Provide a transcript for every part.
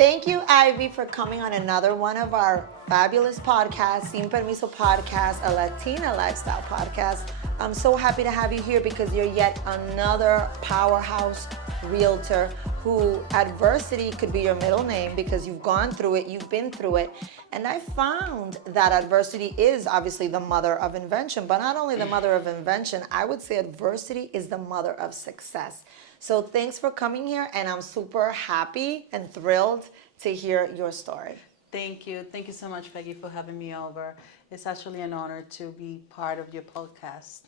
Thank you, Ivy, for coming on another one of our fabulous podcasts, Sin Permiso podcast, a Latina lifestyle podcast. I'm so happy to have you here because you're yet another powerhouse realtor who adversity could be your middle name because you've gone through it, you've been through it. And I found that adversity is obviously the mother of invention, but not only the mother of invention, I would say adversity is the mother of success. So thanks for coming here, and I'm super happy and thrilled to hear your story. Thank you. Thank you so much, Peggy, for having me over. It's actually an honor to be part of your podcast.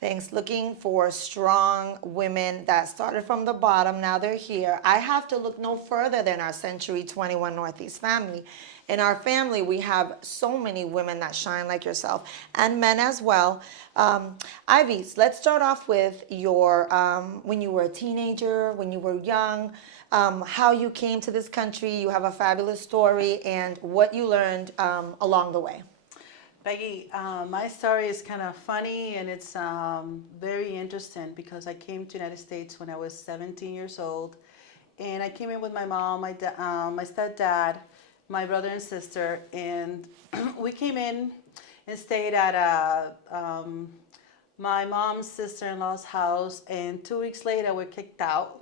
Thanks. Looking for strong women that started from the bottom, now they're here. I have to look no further than our Century 21 Northeast family. In our family, we have so many women that shine like yourself, and men as well. Ivy, let's start off with your when you were a teenager, when you were young, how you came to this country. You have a fabulous story, and what you learned along the way. Peggy, my story is kind of funny and it's very interesting because I came to the United States when I was 17 years old. And I came in with my mom, my stepdad, my brother and sister, and we came in and stayed at my mom's sister-in-law's house, and 2 weeks later we're kicked out.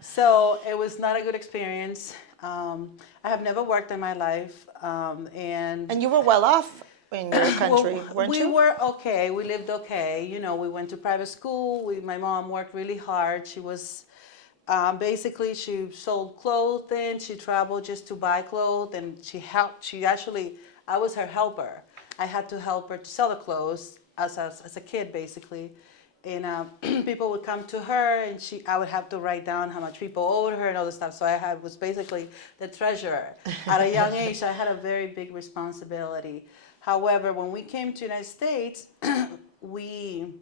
So it was not a good experience. I have never worked in my life, And you were well off in your country, weren't we you? were okay. We lived okay. You know, we went to private school. My mom worked really hard. She was basically she sold clothing. She traveled just to buy clothes, and she helped. She actually, I was her helper. I had to help her to sell the clothes as a kid, basically. And people would come to her, and I would have to write down how much people owed her and all this stuff. So was basically the treasurer. At a young age, I had a very big responsibility. However, when we came to the United States, we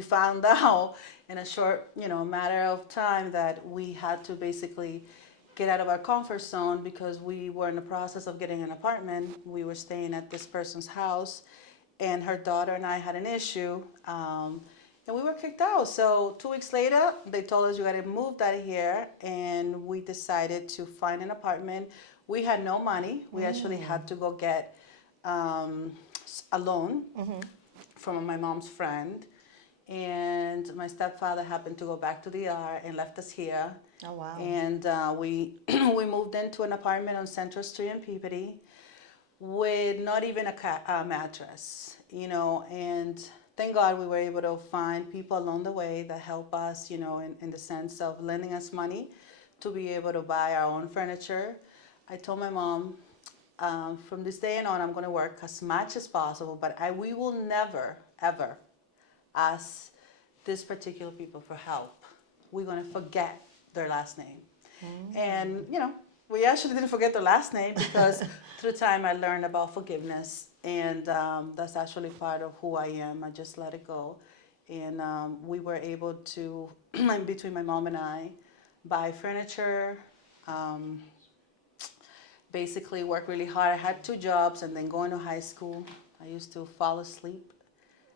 found out in a short, matter of time that we had to basically get out of our comfort zone because we were in the process of getting an apartment. We were staying at this person's house, and her daughter and I had an issue, and we were kicked out. So 2 weeks later, they told us you got to move out of here, and we decided to find an apartment. We had no money. We actually had to go get a loan from my mom's friend, and my stepfather happened to go back to the ER and left us here. Oh, wow. And we we moved into an apartment on Central Street in Peabody with not even a mattress, and thank God we were able to find people along the way that help us, in the sense of lending us money to be able to buy our own furniture. I told my mom, from this day on, I'm going to work as much as possible, but we will never, ever ask this particular people for help. We're going to forget their last name. And, we actually didn't forget their last name because through time I learned about forgiveness, and that's actually part of who I am. I just let it go. And we were able to, between my mom and I, buy furniture, basically work really hard. I had 2 jobs, and then going to high school, I used to fall asleep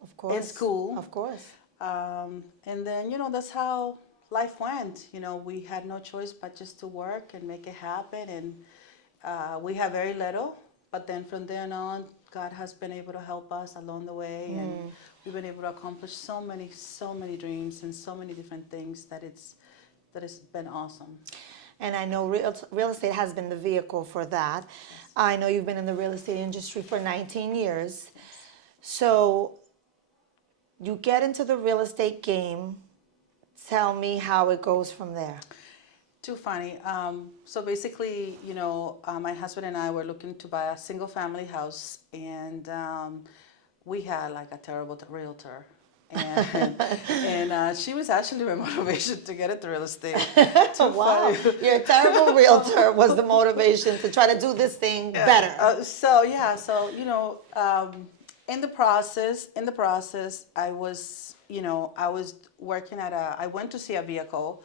Of course. in school. Of course. And then, that's how life went. We had no choice but just to work and make it happen. And we had very little, but then from then on, God has been able to help us along the way. And we've been able to accomplish so many dreams and so many different things that it's been awesome. And I know real estate has been the vehicle for that. I know you've been in the real estate industry for 19 years. So you get into the real estate game. Tell me how it goes from there. Too funny. So basically, my husband and I were looking to buy a single family house, and we had like a terrible realtor. And she was actually my motivation to get into real estate. Wow, your terrible realtor was the motivation to try to do this thing better. In the process, I was working I went to see a vehicle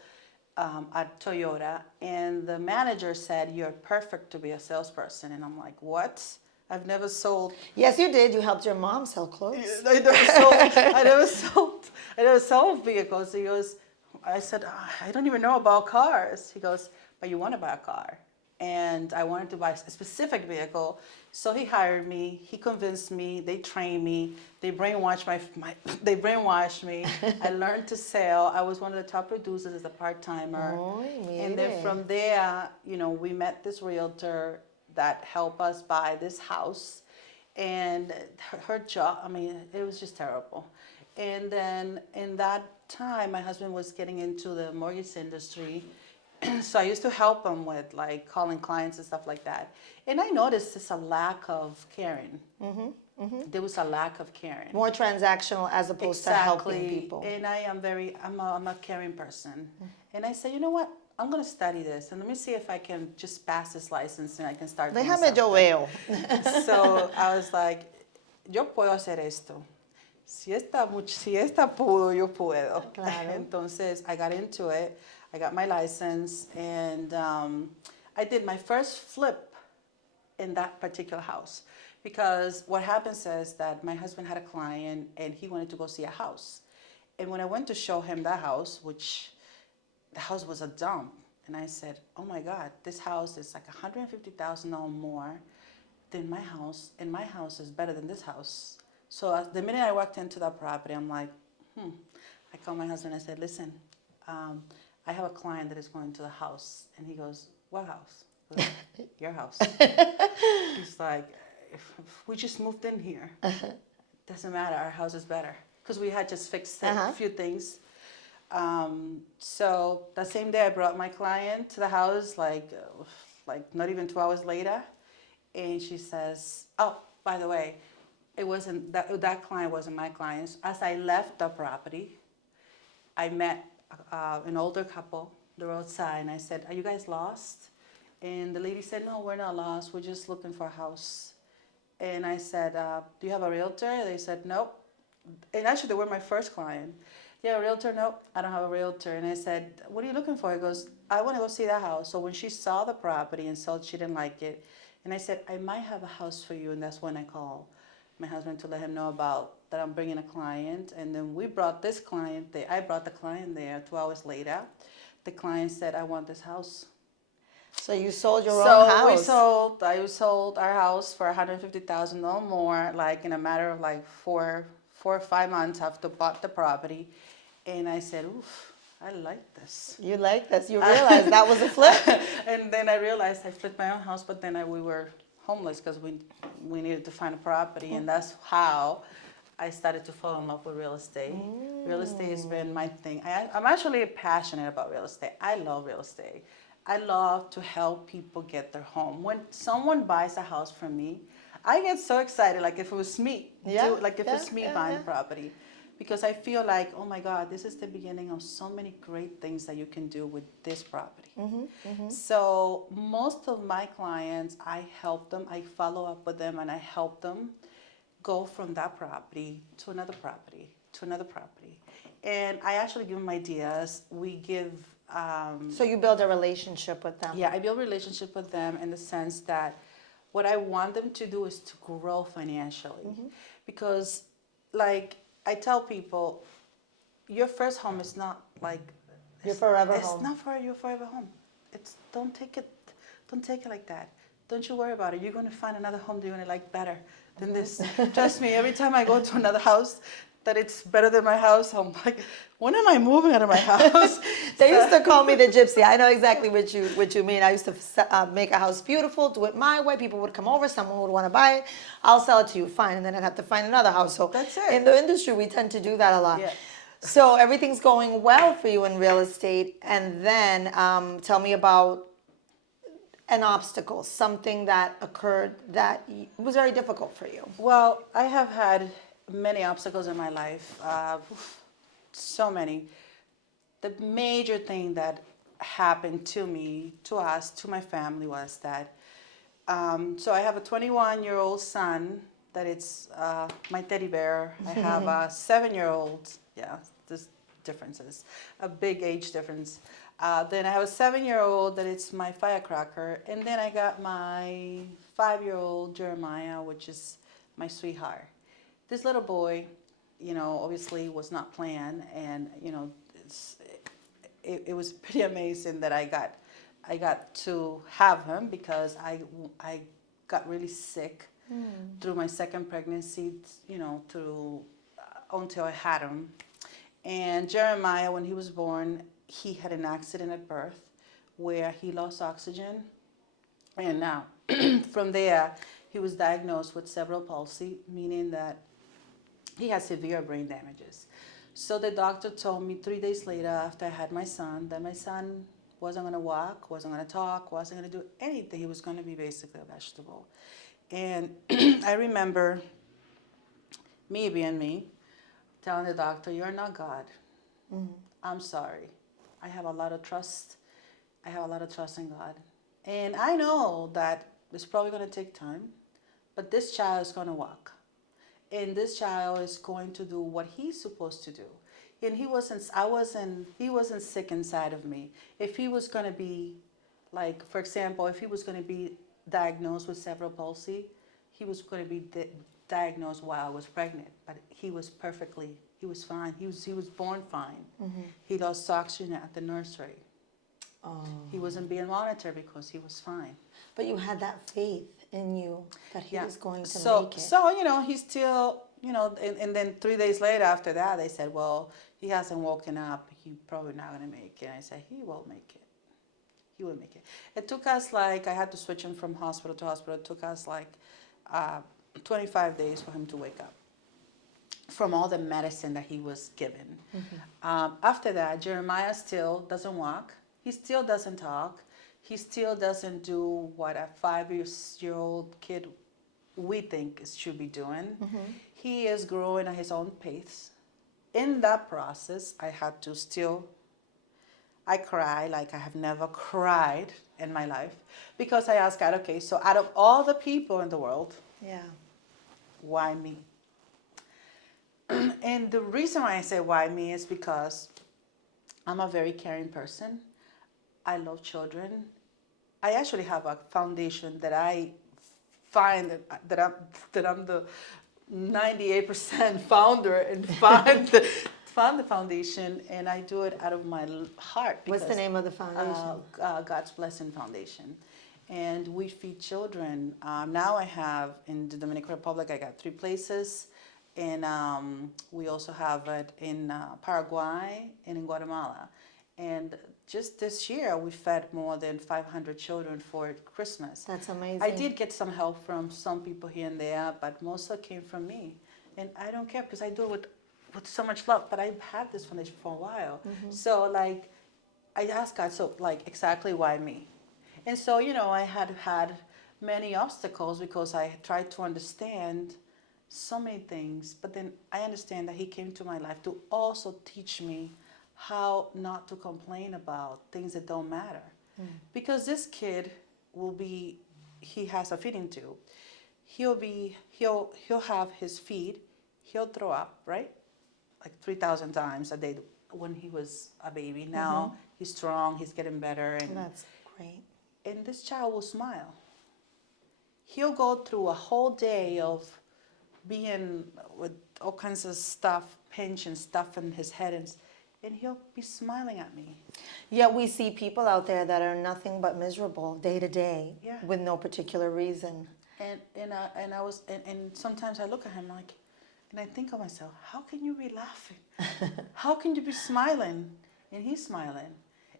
at Toyota, and the manager said, "You're perfect to be a salesperson." And I'm like, "What? I've never sold." Yes, you did. You helped your mom sell clothes. I never sold vehicles. He goes, I said, "I don't even know about cars." He goes, "But you want to buy a car." and I wanted to buy a specific vehicle. So he hired me. He convinced me. They trained me. They brainwashed they brainwashed me. I learned to sell. I was one of the top producers as a part-timer. Oh, And then from there, we met this realtor that helped us buy this house. And her job, I mean, it was just terrible. And then in that time, my husband was getting into the mortgage industry. So I used to help him with like calling clients and stuff like that. And I noticed there's a lack of caring. There was a lack of caring. More transactional as opposed to helping people. And I'm a caring person. And I said, you know what? I'm going to study this and let me see if I can just pass this license and I can start doing Déjame yo something. veo. So I was like, yo puedo hacer esto. Si esta pudo, yo puedo. Claro. Entonces I got into it. I got my license and I did my first flip in that particular house. Because what happens is that my husband had a client and he wanted to go see a house. And when I went to show him that house, which the house was a dump, and I said, oh my God, this house is like $150,000 more than my house, and my house is better than this house. So the minute I walked into that property, I'm like, I called my husband and I said, listen, I have a client that is going to the house. And he goes, what house? I go, your house. He's like, if we just moved in here. Doesn't matter, our house is better. Because we had just fixed a few things. So that same day I brought my client to the house, like not even 2 hours later. And she says, oh, by the way, it wasn't that client wasn't my client. As I left the property, I met an older couple. They were outside, and I said, are you guys lost? And the lady said, no, we're not lost. We're just looking for a house. And I said, do you have a realtor? They said, nope. And actually, they were my first client. Yeah, a realtor? Nope, I don't have a realtor. And I said, what are you looking for? He goes, I want to go see that house. So when she saw the property and saw she didn't like it, and I said, I might have a house for you. And that's when I called my husband to let him know about that I'm bringing a client. And then we brought this client there. I brought the client there 2 hours later. The client said, I want this house. So you sold your own house. I sold our house for $150,000 or more, like in a matter of like four or 5 months after bought the property. And I said, oof, I like this. You like this. You realized that was a flip. And then I realized I flipped my own house, but then we were homeless because we needed to find a property. And that's how I started to fall in love with real estate. Real estate has been my thing. I'm actually passionate about real estate. I love real estate. I love to help people get their home. When someone buys a house from me, I get so excited, like if it was me, buying the property. Because I feel like, oh my God, this is the beginning of so many great things that you can do with this property. So most of my clients, I help them, I follow up with them, and I help them go from that property to another property, to another property. And I actually give them ideas. We give... so you build a relationship with them. Yeah, I build a relationship with them in the sense that what I want them to do is to grow financially. Because, like, I tell people, your first home is not like your forever home. It's not for your forever home. Don't take it like that. Don't you worry about it. You're going to find another home that you're going to like better than this. Trust me, every time I go to another house that it's better than my house, I'm like, when am I moving out of my house? They used to call me the gypsy. I know exactly what you mean. I used to make a house beautiful, do it my way. People would come over, someone would want to buy it. I'll sell it to you, fine. And then I'd have to find another house. So that's it. In the industry, we tend to do that a lot. Yeah. So everything's going well for you in real estate. And then tell me about an obstacle, something that occurred that was very difficult for you. Well, I have had many obstacles in my life, so many. The major thing that happened to me, to us, to my family was that, so I have a 21-year-old son that it's my teddy bear. I have a 7-year-old, there's differences, a big age difference. Then I have a 7-year-old that it's my firecracker. And then I got my 5-year-old Jeremiah, which is my sweetheart. This little boy, obviously was not planned, and it was pretty amazing that I I got to have him because I got really sick through my second pregnancy, through until I had him. And Jeremiah, when he was born, he had an accident at birth where he lost oxygen. And now, from there, he was diagnosed with cerebral palsy, meaning that he has severe brain damages. So the doctor told me 3 days later, after I had my son, that my son wasn't going to walk, wasn't going to talk, wasn't going to do anything. He was going to be basically a vegetable. And I remember me being me, telling the doctor, "You're not God. I'm sorry. I have a lot of trust. I have a lot of trust in God. And I know that it's probably going to take time, but this child is going to walk. And this child is going to do what he's supposed to do." And he wasn't sick inside of me. If he was going to be, like, for example, if he was going to be diagnosed with cerebral palsy, he was going to be diagnosed while I was pregnant. But he was fine. He was born fine. He lost oxygen at the nursery. Oh. He wasn't being monitored because he was fine. But you had that faith in you that he was going to make it. So, he still, and then 3 days later after that, they said, "Well, he hasn't woken up. He's probably not going to make it." And I said, "He will make it. He will make it." It took us I had to switch him from hospital to hospital. It took us 25 days for him to wake up from all the medicine that he was given. After that, Jeremiah still doesn't walk. He still doesn't talk. He still doesn't do what a 5-year-old kid we think should be doing. He is growing at his own pace. In that process, I had to I cry like I have never cried in my life because I asked God, okay, so out of all the people in the world, why me? And the reason why I say why me is because I'm a very caring person. I love children. I actually have a foundation that I find that I'm the 98% founder and found the foundation, and I do it out of my heart. What's the name of the foundation? God's Blessing Foundation. And we feed children. Now I have, in the Dominican Republic, I got 3 places. And we also have it in Paraguay and in Guatemala. And just this year, we fed more than 500 children for Christmas. That's amazing. I did get some help from some people here and there, but most of it came from me. And I don't care because I do it with so much love. But I've had this foundation for a while. So, I asked God, so, exactly why me? And so, I had many obstacles because I tried to understand so many things. But then I understand that He came to my life to also teach me how not to complain about things that don't matter. Because this kid he has a feeding tube. He'll have his feed, he'll throw up, right? 3,000 times a day when he was a baby. Now he's strong, he's getting better. And that's great. And this child will smile. He'll go through a whole day of being with all kinds of stuff, pinch and stuff in his head, and he'll be smiling at me. Yet we see people out there that are nothing but miserable day to day with no particular reason. And sometimes I look at him and I think of myself, how can you be laughing? How can you be smiling? And he's smiling.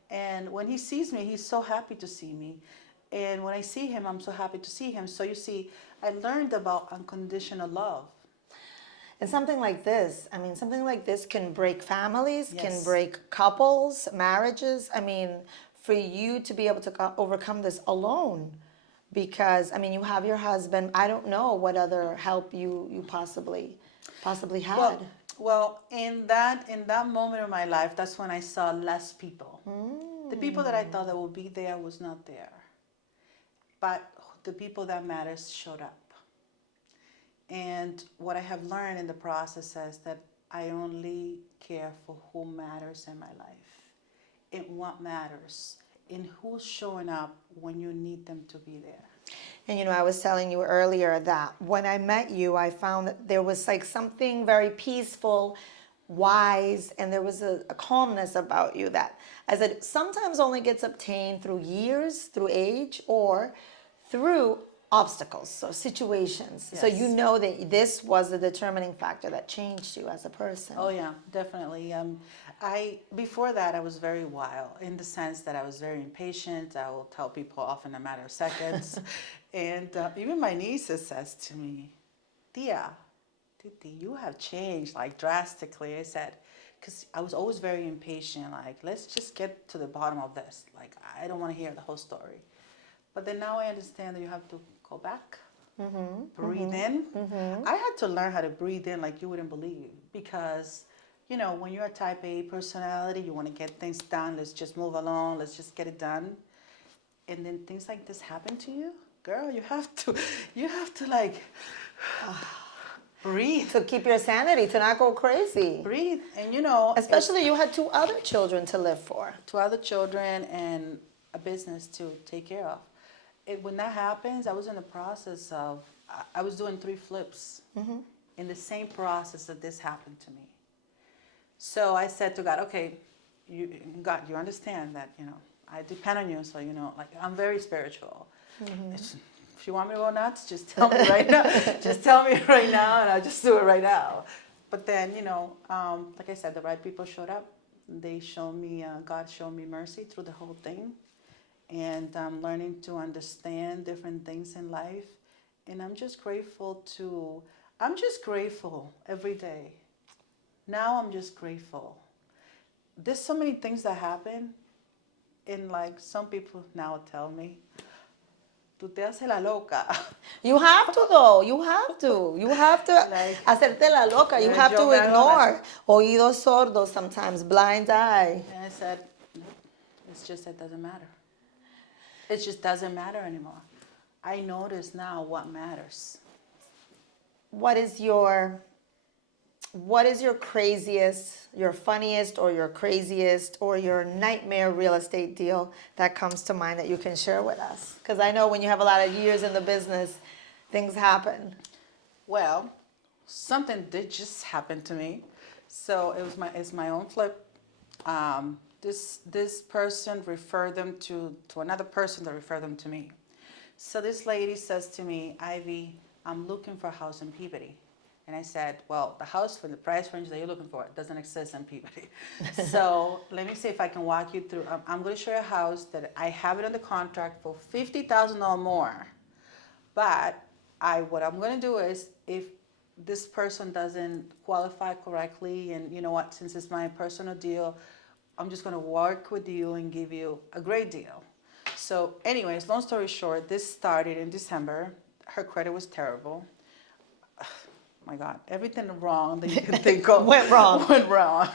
And when he sees me, he's so happy to see me. And when I see him, I'm so happy to see him. So you see, I learned about unconditional love. And something like this can break families, Yes. can break couples, marriages. For you to be able to overcome this alone, because, you have your husband. I don't know what other help you possibly had. Well, in that moment of my life, that's when I saw less people. The people that I thought that would be there was not there. But the people that matters showed up. And what I have learned in the process is that I only care for who matters in my life, and what matters, and who's showing up when you need them to be there. And I was telling you earlier that when I met you, I found that there was something very peaceful wise, and there was a calmness about you that, as it sometimes only gets obtained through years, through age, or through obstacles, so situations. So you Yes. know that this was the determining factor that changed you as a person. Oh yeah, definitely. I before that I was very wild in the sense that I was very impatient. I will tell people off in a matter of seconds, and even my niece says to me, "Tia, Titi, you have changed like drastically." I said, because I was always very impatient. Like, let's just get to the bottom of this. Like, I don't want to hear the whole story. But then now I understand that you have to go back, breathe in. I had to learn how to breathe in like you wouldn't believe because, you know, when you're a type A personality, you want to get things done. Let's just move along. Let's just get it done. And then things like this happen to you, girl. You have to like breathe, To keep your sanity, to not go crazy. breathe. And you know, Especially you had two other children to live for. two other children and a business to take care of. When that happens, I was in the process of, I was doing 3 flips in the same process that this happened to me. So I said to God, okay, God, you understand that, you know, I depend on you. So, you know, like I'm very spiritual. If you want me to go nuts, just tell me right now. Just tell me right now and I'll just do it right now. But then, you know, like I said, the right people showed up. They showed me, God showed me mercy through the whole thing. And I'm learning to understand different things in life. And I'm just grateful every day. Now I'm just grateful. There's so many things that happen. And like some people now tell me, tú te haces la loca. You have to though. You have to. You have to Like, hacerte la loca. You have yo to me hago ignore. Oídos sordos sometimes, blind eye. And I said, it's just, it doesn't matter. It just doesn't matter anymore. I notice now what matters. What is your craziest, your funniest, or your craziest, or your nightmare real estate deal that comes to mind that you can share with us? Because I know when you have a lot of years in the business, things happen. Well, something did just happen to me. So it's my own flip. This person referred them to another person that referred them to me. So this lady says to me, Ivy, I'm looking for a house in Peabody. And I said, well, the house for the price range that you're looking for doesn't exist in Peabody. So let me see if I can walk you through. I'm going to show you a house that I have it on the contract for $50,000 or more. But what I'm going to do is, if this person doesn't qualify correctly, and you know what, since it's my personal deal, I'm just going to work with you and give you a great deal. So anyways, long story short, this started in December. Her credit was terrible. My God, everything wrong that you can think of Went wrong. Went wrong.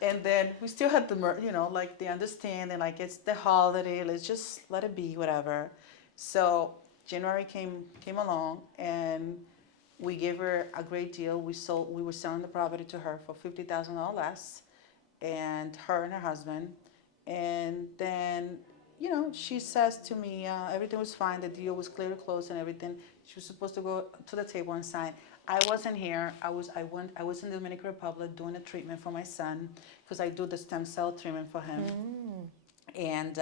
And then we still had you know, like the understanding, like it's the holiday, let's just let it be, whatever. So January came along and we gave her a great deal. We were selling the property to her for $50,000 less, and her and her husband. And then, you know, she says to me, everything was fine. The deal was clear to close and everything. She was supposed to go to the table and sign. I wasn't here. I was in the Dominican Republic doing a treatment for my son because I do the stem cell treatment for him. And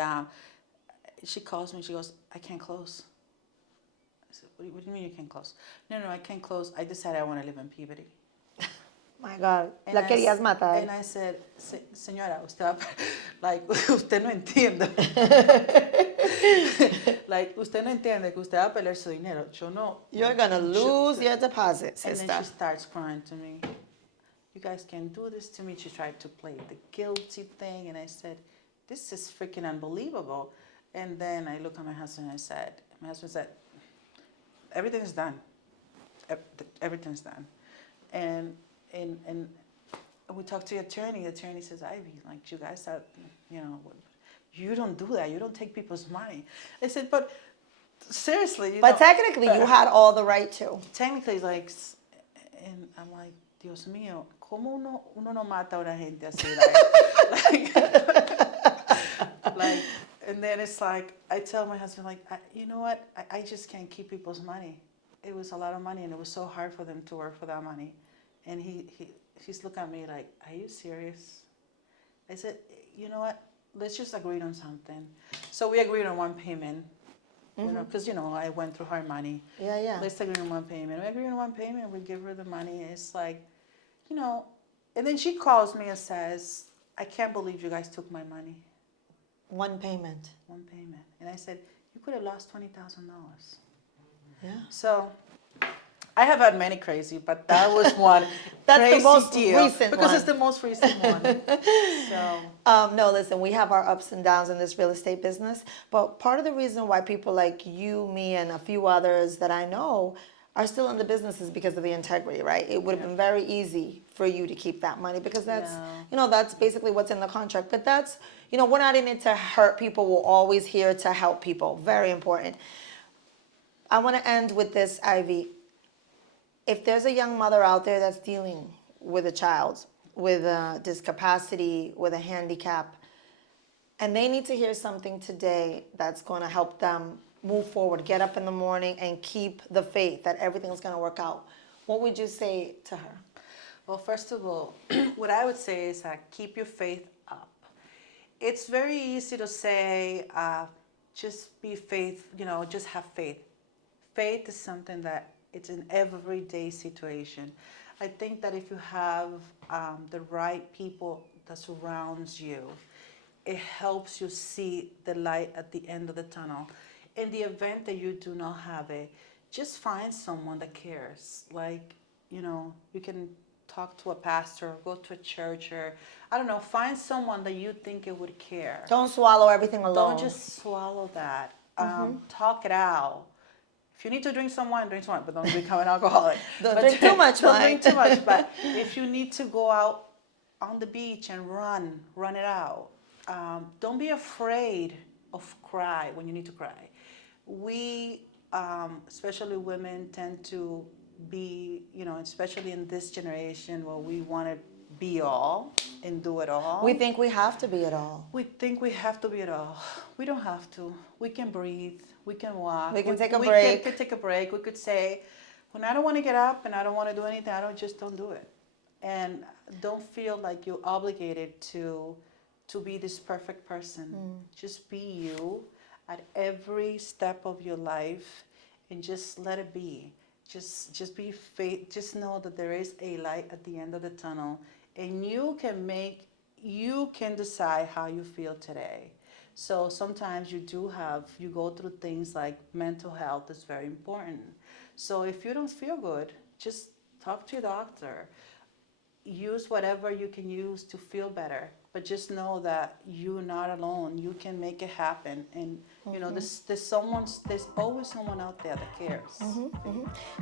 she calls me. She goes, I can't close. I said, what do you mean you can't close? No, I can't close. I decided I want to live in Peabody. My God, And la querías matar. And I said, señora, usted, like, usted no entiende. Like, usted no entiende que usted va a perder su dinero. Yo no. You're going to lose your deposit, And sister. then she starts crying to me. You guys can't do this to me. She tried to play the guilty thing. And I said, this is freaking unbelievable. And then I look at my husband and my husband said, everything's done. Everything's done. And we talked to the attorney. The attorney says, Ivy, like, you guys are, you know, you don't do that. You don't take people's money. I said, but seriously. You But know, technically, you had all the right to. Technically, like, and I'm like, Dios mío, ¿cómo uno no mata a una gente así? Like, and then it's like, I tell my husband, like, you know what? I just can't keep people's money. It was a lot of money, and it was so hard for them to work for that money. And she's looking at me like, are you serious? I said, you know what? Let's just agree on something. So we agreed on one payment, because, I went through hard money. Yeah, yeah. Let's agree on one payment. We agreed on one payment. We give her the money. It's like, and then she calls me and says, I can't believe you guys took my money. One payment. One payment. And I said, you could have lost $20,000. Yeah. So I have had many crazy, but that was one. That's crazy the most deal recent because one. it's the most recent one. So No, listen, we have our ups and downs in this real estate business, but part of the reason why people like you, me, and a few others that I know are still in the business is because of the integrity, right? It would have been very easy for you to keep that money because that's, that's basically what's in the contract. But that's, we're not in it to hurt people. We're always here to help people. Very important. I want to end with this, Ivy. If there's a young mother out there that's dealing with a child with a discapacity, with a handicap, and they need to hear something today that's going to help them move forward, get up in the morning and keep the faith that everything's going to work out, what would you say to her? Well, first of all, what I would say is keep your faith up. It's very easy to say, just be faith, just have faith. Faith is something that it's an everyday situation. I think that if you have the right people that surrounds you, it helps you see the light at the end of the tunnel. In the event that you do not have it, just find someone that cares. Like, you can talk to a pastor, go to a church, or I don't know, find someone that you think it would care. Don't swallow everything alone. Don't just swallow that. Talk it out. If you need to drink some wine, but don't become an alcoholic. Don't drink too much wine. Don't drink too much, but if you need to go out on the beach and run it out. Don't be afraid of cry when you need to cry. We, especially women, tend to be, especially in this generation where we want to be all and do it all. We think we have to be it all. We think we have to be it all. We don't have to. We can breathe. We can walk. We can take a break. We could take a break. We could say, when I don't want to get up and I don't want to do anything, just don't do it. And don't feel like you're obligated to be this perfect person. Just be you at every step of your life and just let it be. Just be faith. Just know that there is a light at the end of the tunnel, and you can decide how you feel today. So sometimes you go through things like mental health is very important. So if you don't feel good, just talk to your doctor. Use whatever you can use to feel better, but just know that you're not alone. You can make it happen, and there's always someone out there that cares.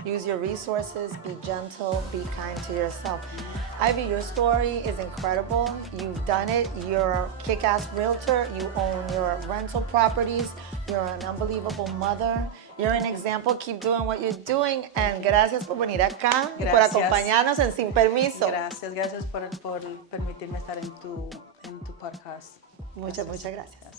Use your resources. Be gentle. Be kind to yourself. Ivy, your story is incredible. You've done it. You're a kick-ass realtor. You own your rental properties. You're an unbelievable mother. You're an example. Keep doing what you're doing. And gracias por venir acá y por acompañarnos en Sin Permiso. Gracias por permitirme estar en tu podcast. Muchas gracias.